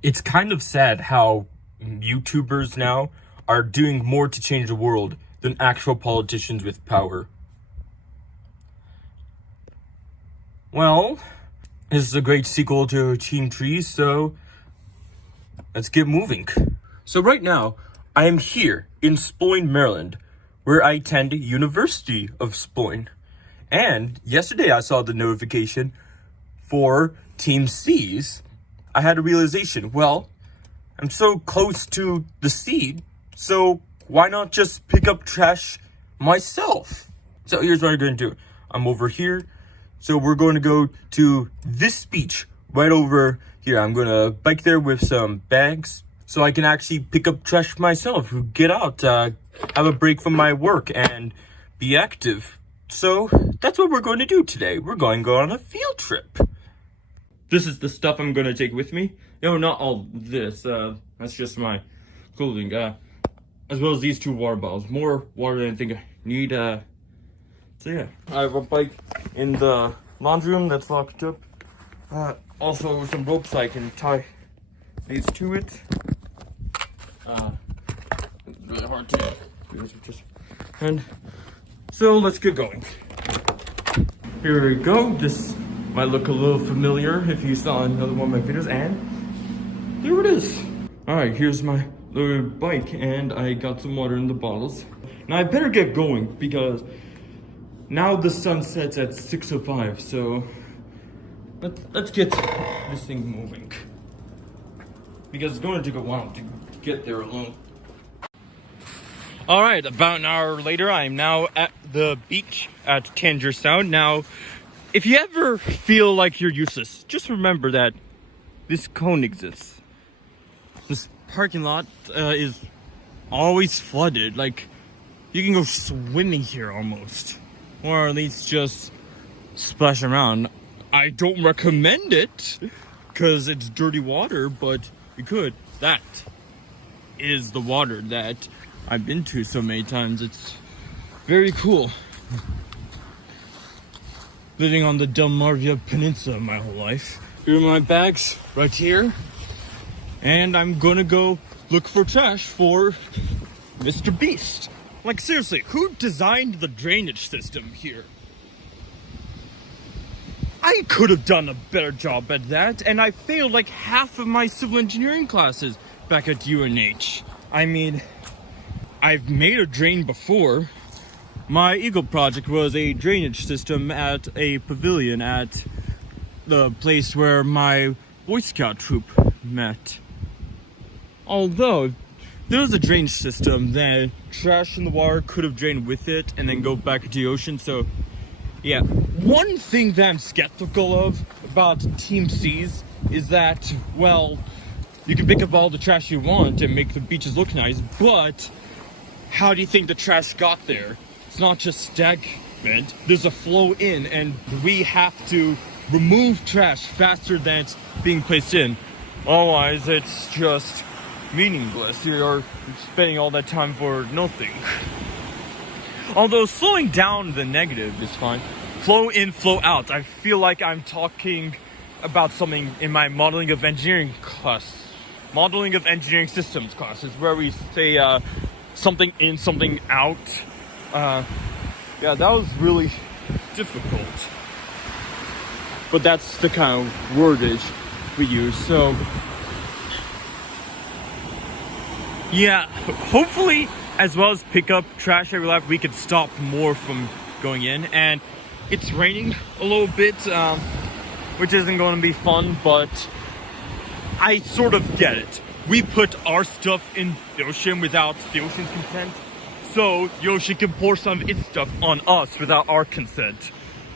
It's kind of sad how YouTubers now are doing more to change the world than actual politicians with power. Well, this is a great sequel to Team Tree, so let's get moving. So right now, I am here in Sployne, Maryland, where I attend University of Sployne. And yesterday I saw the notification for Team C's. I had a realization, well, I'm so close to the seed, so why not just pick up trash myself? So here's what I'm going to do. I'm over here, so we're going to go to this beach right over here. I'm going to bike there with some bags so I can actually pick up trash myself, get out, have a break from my work, and be active. So that's what we're going to do today. We're going to go on a field trip. This is the stuff I'm going to take with me. No, not all this. That's just my clothing. As well as these 2 water bottles. More water than I think I need. So yeah. I have a bike in the laundry room that's locked up. Also some ropes I can tie these to it. It's really hard to do this. And so let's get going. Here we go. This might look a little familiar if you saw another one of my videos, and there it is. Alright, here's my little bike, and I got some water in the bottles. Now I better get going because now the sun sets at 6:05, so let's get this thing moving. Because it's going to take a while to get there alone. Alright, about an hour later, I am now at the beach at Tangier Sound. Now, if you ever feel like you're useless, just remember that this cone exists. This parking lot is always flooded. Like, you can go swimming here almost. Or at least just splash around. I don't recommend it, because it's dirty water, but you could. That is the water that I've been to so many times. It's very cool. Living on the Delmarva Peninsula my whole life. Here are my bags right here. And I'm gonna go look for trash for Mr. Beast. Like seriously, who designed the drainage system here? I could have done a better job at that, and I failed like half of my civil engineering classes back at UNH. I mean, I've made a drain before. My Eagle project was a drainage system at a pavilion at the place where my Boy Scout troop met. Although, there was a drainage system, then trash in the water could have drained with it and then go back into the ocean, so yeah. One thing that I'm skeptical of about Team C's is that, well, you can pick up all the trash you want and make the beaches look nice, but how do you think the trash got there? It's not just stagnant, there's a flow in, and we have to remove trash faster than it's being placed in. Otherwise, it's just meaningless. You're spending all that time for nothing. Although slowing down the negative is fine. Flow in, flow out. I feel like I'm talking about something in my modeling of engineering class. Modeling of engineering systems classes, where we say something in, something out. Yeah, that was really difficult. But that's the kind of wordage we use, so yeah, hopefully, as well as pick up trash every lap, we could stop more from going in. And it's raining a little bit, which isn't going to be fun, but I sort of get it. We put our stuff in the ocean without the ocean's consent, so the ocean can pour some of its stuff on us without our consent.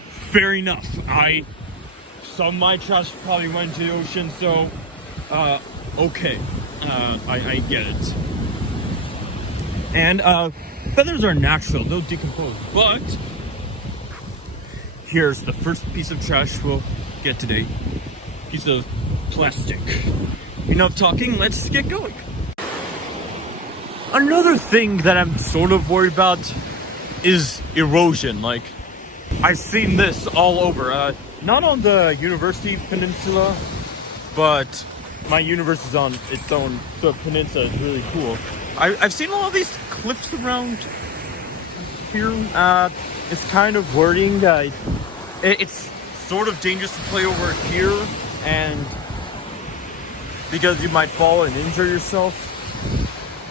Fair enough. Some of my trash probably went to the ocean, so okay. I get it. And feathers are natural, they'll decompose. But here's the first piece of trash we'll get today. Piece of plastic. Enough talking, let's get going. Another thing that I'm sort of worried about is erosion. Like, I've seen this all over. Not on the University Peninsula, but my universe is on its own sort of peninsula. It's really cool. I've seen all of these cliffs around here. It's kind of worrying that it's sort of dangerous to play over here, and because you might fall and injure yourself.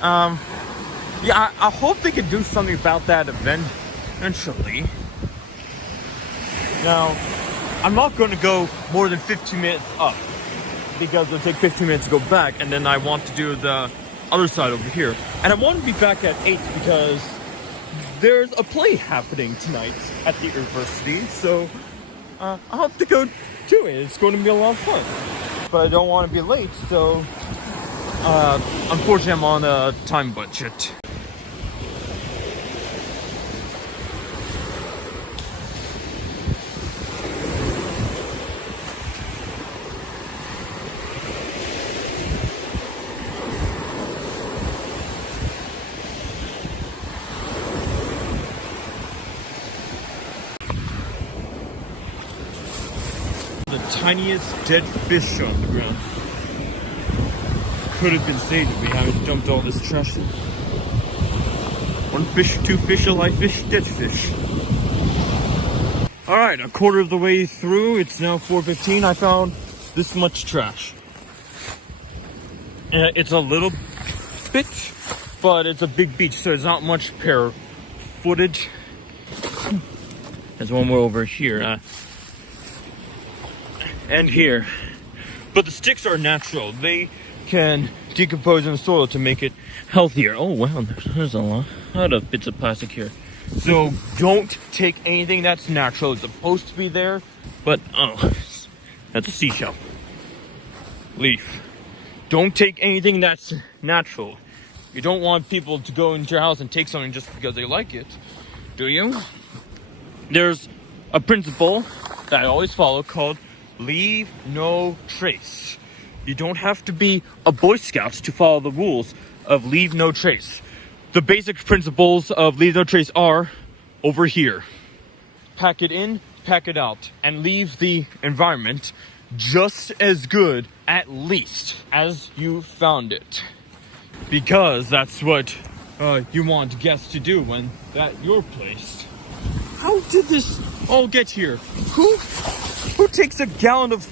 Yeah, I hope they can do something about that eventually. Now, I'm not going to go more than 15 minutes up, because it'll take 15 minutes to go back, and then I want to do the other side over here. And I want to be back at 8 because there's a play happening tonight at the university, so I'll have to go to it. It's going to be a lot of fun. But I don't want to be late, so unfortunately I'm on a time budget. The tiniest dead fish on the ground. Could have been saved if we hadn't dumped all this trash in. One fish, two fish, a live fish, dead fish. Alright, a quarter of the way through, it's now 4:15. I found this much trash. It's a little bit, but it's a big beach, so there's not much pair footage. There's one more over here. And here. But the sticks are natural. They can decompose in the soil to make it healthier. Oh wow, there's a lot of bits of plastic here. So don't take anything that's natural. It's supposed to be there, but oh, that's a seashell. Leaf. Don't take anything that's natural. You don't want people to go into your house and take something just because they like it, do you? There's a principle that I always follow called leave no trace. You don't have to be a Boy Scout to follow the rules of leave no trace. The basic principles of leave no trace are over here. Pack it in, pack it out, and leave the environment just as good, at least, as you found it. Because that's what you want guests to do when at your place. How did this all get here? Who takes a gallon of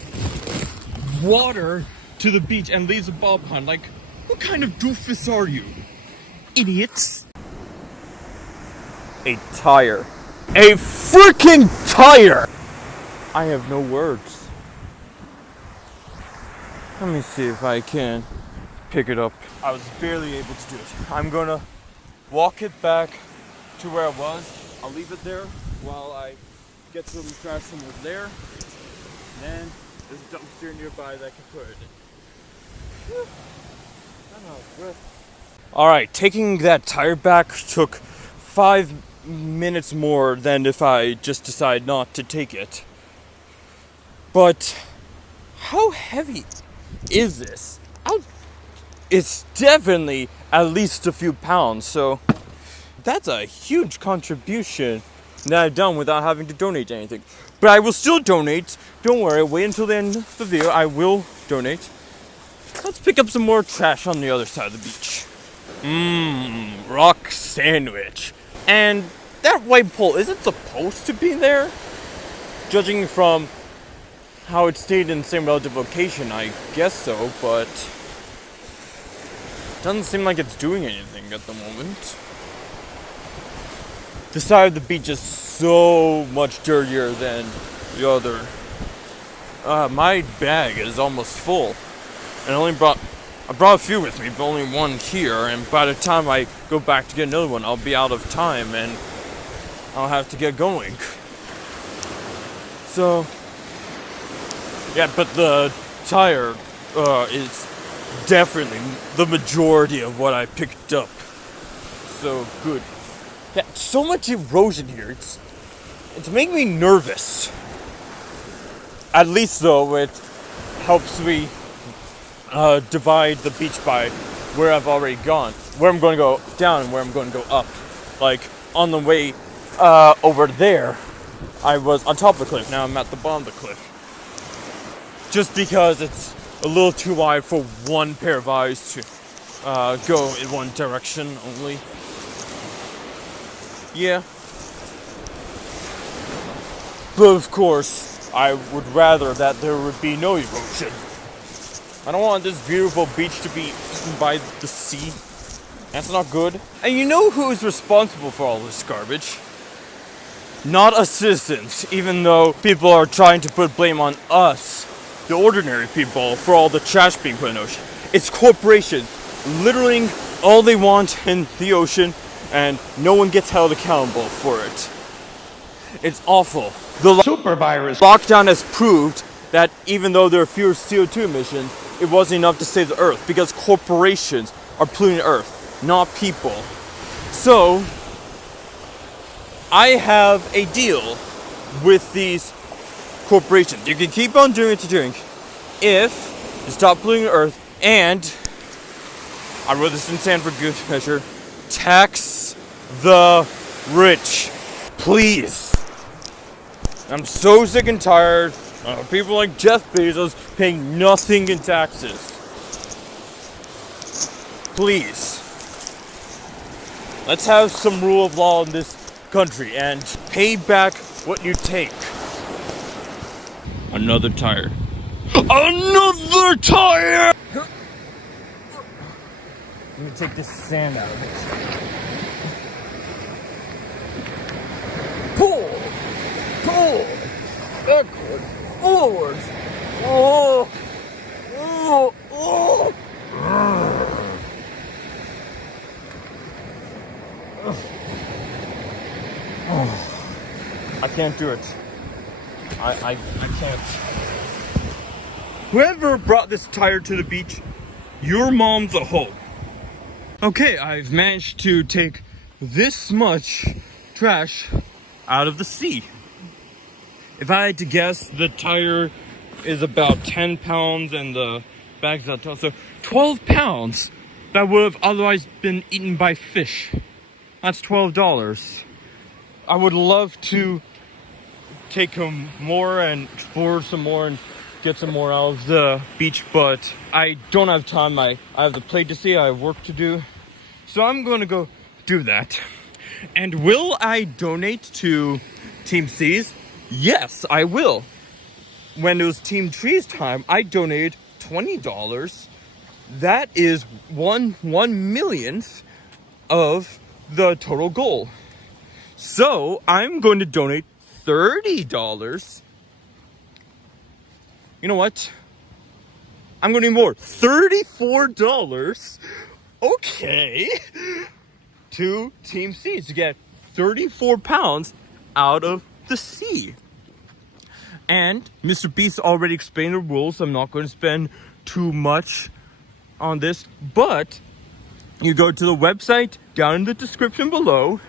water to the beach and leaves a ball behind? Like, what kind of doofus are you? Idiots. A tire. A freaking tire! I have no words. Let me see if I can pick it up. I was barely able to do it. I'm gonna walk it back to where I was. I'll leave it there while I get some trash from over there. And then there's a dumpster nearby that I can put it in. Alright, taking that tire back took 5 minutes more than if I just decide not to take it. But how heavy is this? It's definitely at least a few pounds, so that's a huge contribution that I've done without having to donate anything. But I will still donate. Don't worry, wait until the end of the video. I will donate. Let's pick up some more trash on the other side of the beach. Rock sandwich. And that white pole, is it supposed to be there? Judging from how it stayed in the same relative location, I guess so, but it doesn't seem like it's doing anything at the moment. The side of the beach is so much dirtier than the other. My bag is almost full. And I brought a few with me, but only one here. And by the time I go back to get another one, I'll be out of time and I'll have to get going. So, yeah, but the tire is definitely the majority of what I picked up. So good. Yeah, so much erosion here. It's making me nervous. At least though, it helps me divide the beach by where I've already gone, where I'm going to go down and where I'm going to go up. Like on the way over there, I was on top of the cliff. Now I'm at the bottom of the cliff. Just because it's a little too wide for one pair of eyes to go in one direction only. Yeah. But of course, I would rather that there would be no erosion. I don't want this beautiful beach to be eaten by the sea. That's not good. And you know who is responsible for all this garbage? Not us citizens, even though people are trying to put blame on us, the ordinary people, for all the trash being put in the ocean. It's corporations littering all they want in the ocean, and no one gets held accountable for it. It's awful. The super virus lockdown has proved that even though there are fewer CO2 emissions, it wasn't enough to save the earth because corporations are polluting the earth, not people. So, I have a deal with these corporations. You can keep on doing what you're doing if you stop polluting the earth, and I wrote this in stand for good measure, tax the rich. Please. I'm so sick and tired of people like Jeff Bezos paying nothing in taxes. Please. Let's have some rule of law in this country and pay back what you take. Another tire. Another tire! Let me take this sand out of it. Pull! Pull! Backwards! Forwards! Oh! Oh! Oh! I can't do it. I can't. Whoever brought this tire to the beach, your mom's a hoe. Okay, I've managed to take this much trash out of the sea. If I had to guess, the tire is about 10 pounds and the bag's about 12. So 12 pounds that would have otherwise been eaten by fish. That's $12. I would love to take more and explore some more and get some more out of the beach, but I don't have time. I have the plate to see, I have work to do. So I'm going to go do that. And will I donate to Team Seas? Yes, I will. When it was Team Trees time, I donated $20. That is 1/1,000,000th of the total goal. So I'm going to donate $30. You know what? I'm going to do more. $34. Okay. To Team Seas to get 34 pounds out of the sea. And Mr. Beast already explained the rules. I'm not going to spend too much on this, but you go to the website down in the description below,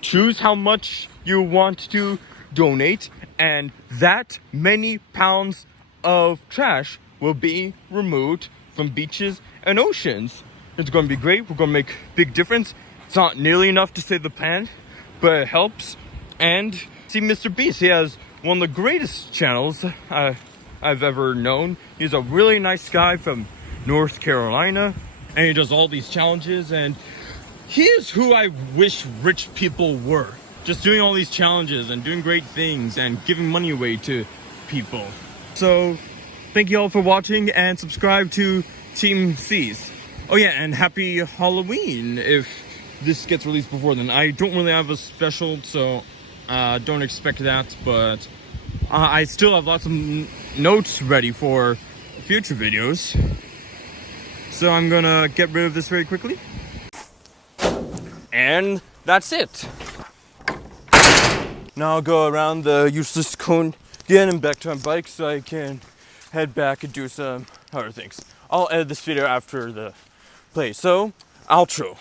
choose how much you want to donate, and that many pounds of trash will be removed from beaches and oceans. It's going to be great. We're going to make a big difference. It's not nearly enough to save the planet, but it helps. And see Mr. Beast, he has one of the greatest channels I've ever known. He's a really nice guy from North Carolina, and he does all these challenges, and he is who I wish rich people were. Just doing all these challenges and doing great things and giving money away to people. So thank you all for watching, and subscribe to Team Seas. Oh yeah, and happy Halloween if this gets released before then. I don't really have a special, so don't expect that, but I still have lots of notes ready for future videos. So I'm gonna get rid of this very quickly. And that's it. Now I'll go around the useless cone again and back to my bike so I can head back and do some other things. I'll edit this video after the play. So, outro.